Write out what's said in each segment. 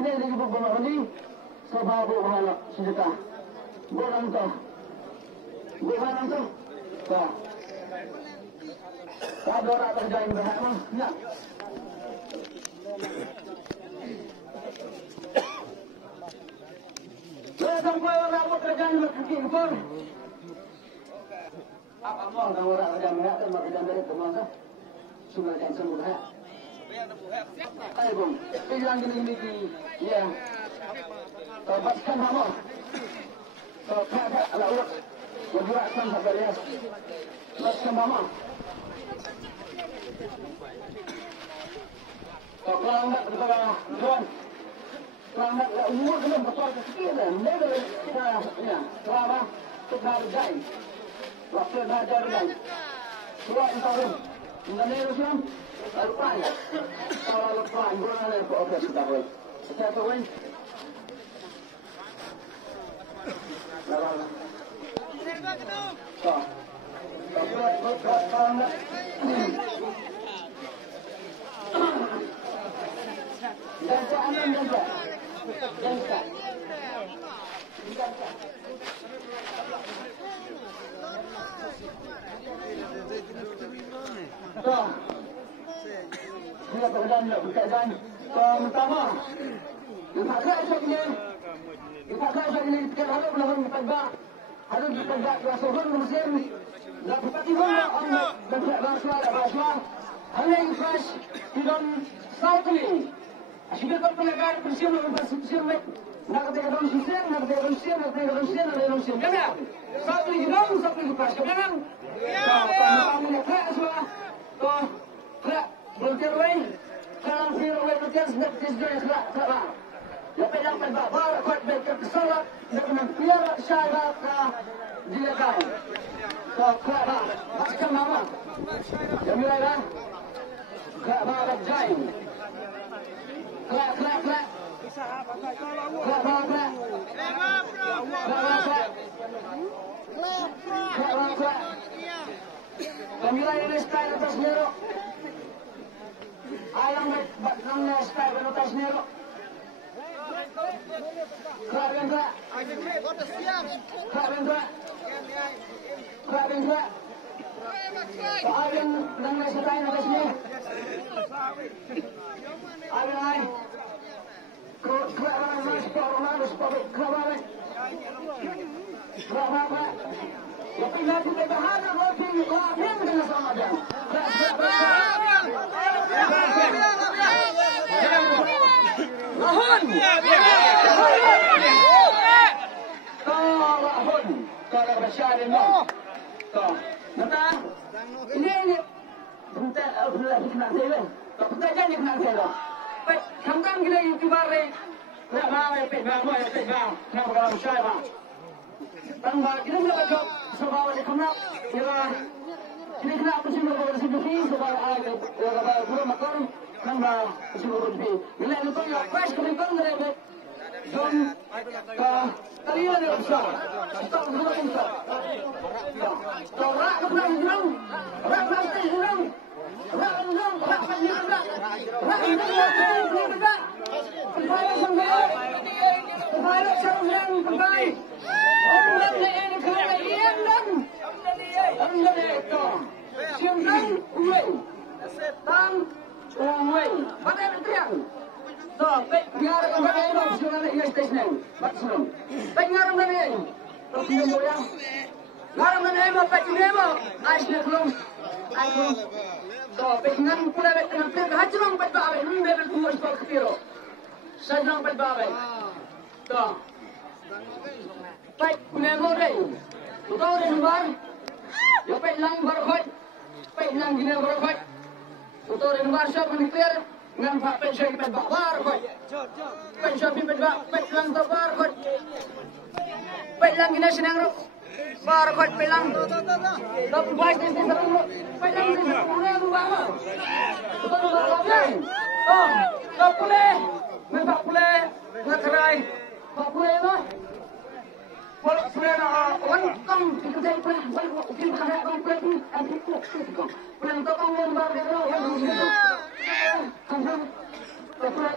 Ini dia ibu bapa ni, sebab bukan sedekah. Bukan tu, bukan tu. Tak. Tak ada orang terjadi berhak ya. Sampai orang buat terjadi berkaki pun. Apa mau orang terjadi berhak dan berkaki dari kemana? Sudah jangan sembuh berhak. Ayo bung, bilang gini, ya. Lepaskan mama. Kalau ala urut, bergerakkan sampai dia. Lepaskan mama. Kalau enggak kepada Tuhan, kalau enggak umur belum betul kesekian, mereka ya, selama kita berjaya, waktu belajar lagi, semua tahun, Indonesia Islam, lepas, kalau lepas, bukan ada proses kita boleh, kita tahu. Pertama, harus ditegak rasulullah muslim dan berpatihan Allah dan bersuara hanya ikhlas tidak sautli asyik penegar bersih bersih nak tegak bersih nak tegak bersih nak tegak bersih nak tegak bersih kan sautli tidak sautli ikhlas kan kamu nak semua toh tak berterway kalau berterway berterus nak tisdaya salah Lepas yang berbahar kuat berkesalat dengan biar syarat dilakukan. Kelak macam nama. Jamilah. Kelak berjain. Kelak. Jamilah ini style atas nero. Ayam batangnya style atas nero. Kelak benda. Ayam dengan setain atas ni. Ayam. Kelak orang sepuluh. Kelak. Tapi nanti berbahan roti lapin dengan sama dia. Lahun. Lahun. Kalau bersyari no. Nata. Ini. Bentar lagi kena saya. Bentar jadi kena saya. Baik, kamkan kita YouTuber ni. Nak bawa pegang. Nak bawa bersyari bang. Tangga kita nak baca sebab ada kenap. Ini kenap mesti bersih sebab ada guru makam. Nambah seluruh di. Bila itu ya fresh kembang dari John kalian ada besar. Stop dulu kita. Rak kebelang hilang. Rak nanti hilang. Rak hilang. Kembali sampai. Kembali sampai kembali. Orang ini kalian dan. Anda itu. Siang uang. Tang uang. Mana yang so, biar orang ini sudah ada stesen. Betul. Pengar orang ini. Betul ya. Garam orang ini apa cuma? Aisyah belum. So, pengar pula betul. Hajrong betul. Ini betul kuas berkepiro. Sajrong betul. So. Baik, punya orang. Betul orang bar. Yo pelang berkhot. Pelang gini berkhot. Betul orang bar siapa menikir. Ngan pak pensyai pedbak berkhot. Pensyai pedbak pelang tu berkhot. Pelang gini senang ruk. Berkhot pelang. Tapi baik ni sekarang ruk. Pelang ni sekarang ruk apa? Betul orang. Oh, tak boleh. Memang boleh. Nak kerai. Tak boleh lah. Kalau sudah orang kong dikerjai pernah balik mungkin ada orang pelati ada itu pernah tolong yang baru yang itu kan tak pernah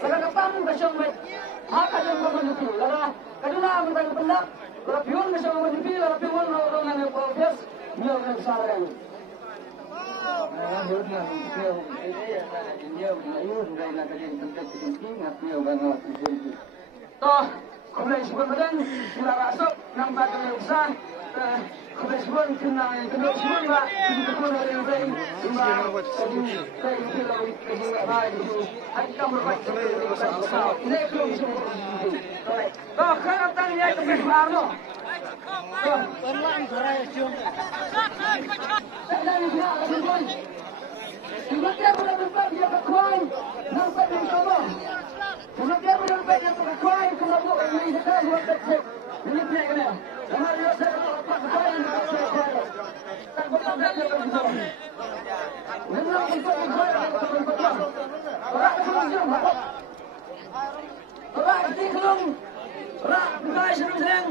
Laga kapam kasong may hakadan ko manupi. Laga kaduna ang tayo pendak. Laga pion kasong manupi. Laga pion na urongan ng progress. Niyo ng saran. Toh, kemudian sebelum sila rasuk nang batang yang besar. Kemudian sebelum kena kedua sebelum mbak kita pun ada yang lain. Mbak tadi saya bilang kerja baik itu. Hati kamu berbaik besar. Ini belum semua. Toh, kan tanya ke Barno. Perlahan berai jom. Saya ni nak berbuat. Jika dia boleh berbuat dia berkuat. Nampak yang sama. Jika dia boleh berbuat dia berkuat. Kalau buat ini sekarang buat kecil. Ini punya kena. Kalau dia saya dapat berkuat yang berkuat. Tak boleh dia berkuat. Memang untuk berkuat dia berkuat. Orang belum jom. Orang tinggalung. Orang bukan sering.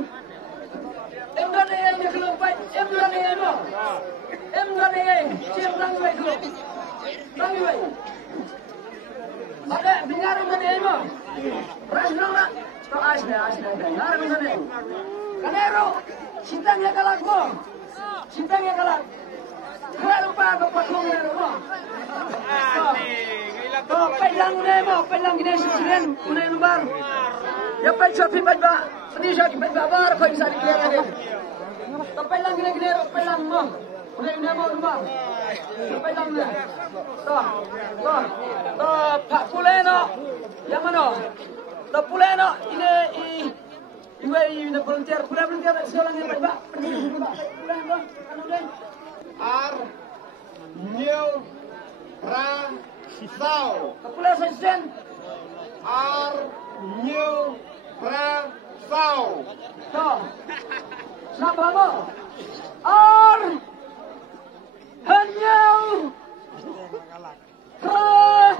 Em gần đây em được lồng vậy, em gần đây em à? Em gần đây em, chiếm năng vậy không? Năng vậy. Ada dengar gần đây em à? Ras nona, to asne, dengar gần đây. Kanero, cintanya kalak mo, cintanya kalak. Kaya lupa kau patung ni mo. To pelang ni mo, pelang gini sisiran, punya number. Ya pencopi baca. Ini saya kibat babar kau bisa dikira ni. Tapi lang gini pelang mo. Udah ini mau rumah. Pelang ni. Toh. Pak Puleno. Yang mana? Toh Puleno ini volunteer. Volunteer sekolah ni baca. Puleno. Ar. New. Ra. Sao. Puleno sen. Ar. New. Ra. Sao. Toh. Siapa mo? Ar. Henyau. Ra.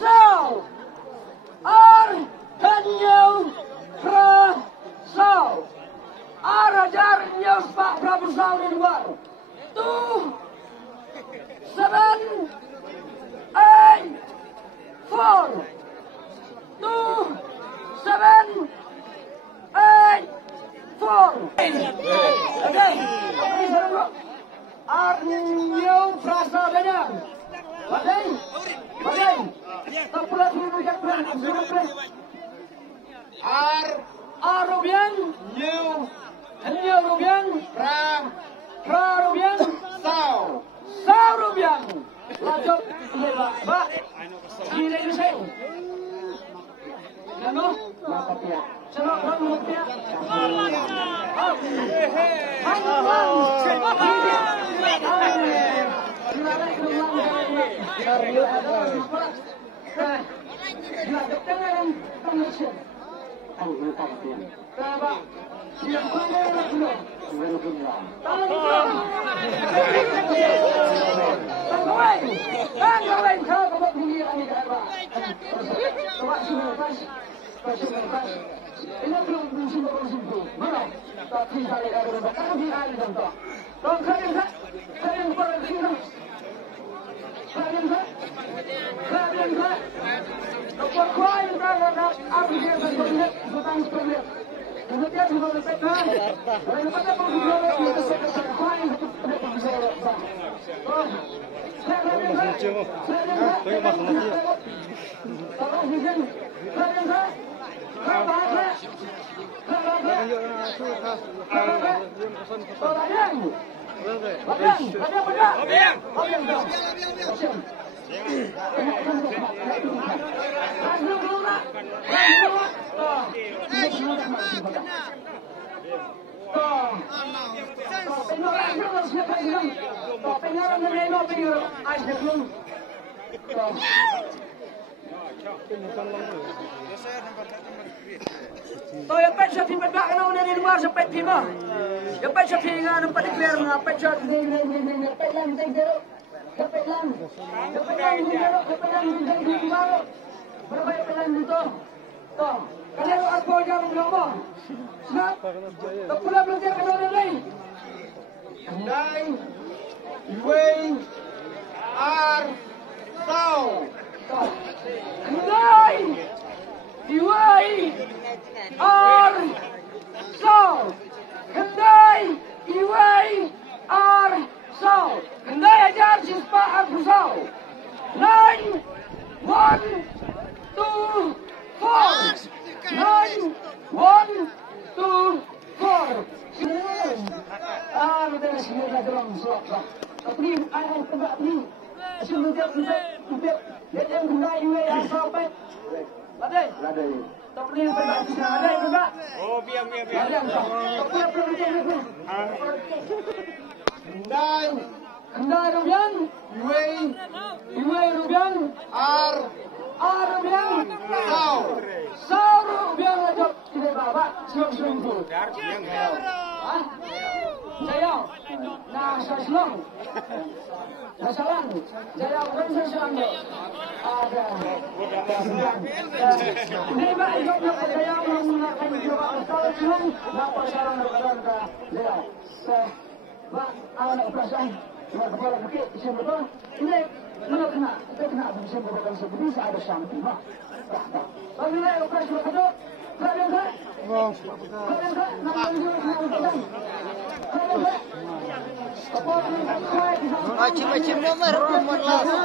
Sao. Ar. Henyau. Ra. Sao. Ar ajar nyau Pak Prabu Sao di luar. 2, 7, 8, 4. 2, 7, 8, 4. Okay. Arnyo Prasa Benar. Badai. Tak pula dirujuk plan. Rubian. New Rubian. Pra Rubian. Sao Rubian. Lanjut. Pak. Ini saya. Ano? Sino ang lumupia? Ini belum bersimpuh. Mana? Tak bisa lihat ada karena dia ada contoh. Kalau kalian bersimpuh. Kalian doktor kuai kita apa dia berbuat bukan problem. Kemudian juga letakkan. Lain pada berbuat kita sekarang kuai bisa letak. Kalau hujan, yang pecah tim berbak kalau dari luar sampai timah. Yang pecah tinggal nampak declare ngapa pecah pelang tinggal. Kepelang berapa pelang itu? Toh, kalau aku jangan ngomong. Snap. Tak pula belum dia kena orang lain. Nine, Wayne, R, Sao. Kendai Iwai Ar Sao Kendai Iwai Ar Sao Kendai ajar sispa Ar Sao 9 1 2 4 9 1 2 4 Ada semua dalam suara. Tapi ada tempat ni. Semua untuk yang kena UA sampai. Ladai. Tapi yang tempat di sana ada juga. Oh, biar. Tapi apa yang itu? Kendai Rubian. UA Rubian. R Rubian. Sao Rubian aja tidak apa. Siang tu. Saya, saya senang. Masalah, saya bukan saya senang. Ada. Ini pak, jawab saya menggunakan jawab kalau senang, apa salah berkata saya. Pak, anak perasaan, kepala bukit, saya betul. Ini mana kena? Kita kena bisa berkata seperti saya ada sampai, pak. Bagaimana operasi berkata? Kalian tak? Kalian tak? Nampak Macam-macam nomor lah.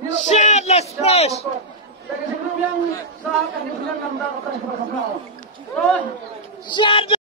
Shirtless splash! Shirtless!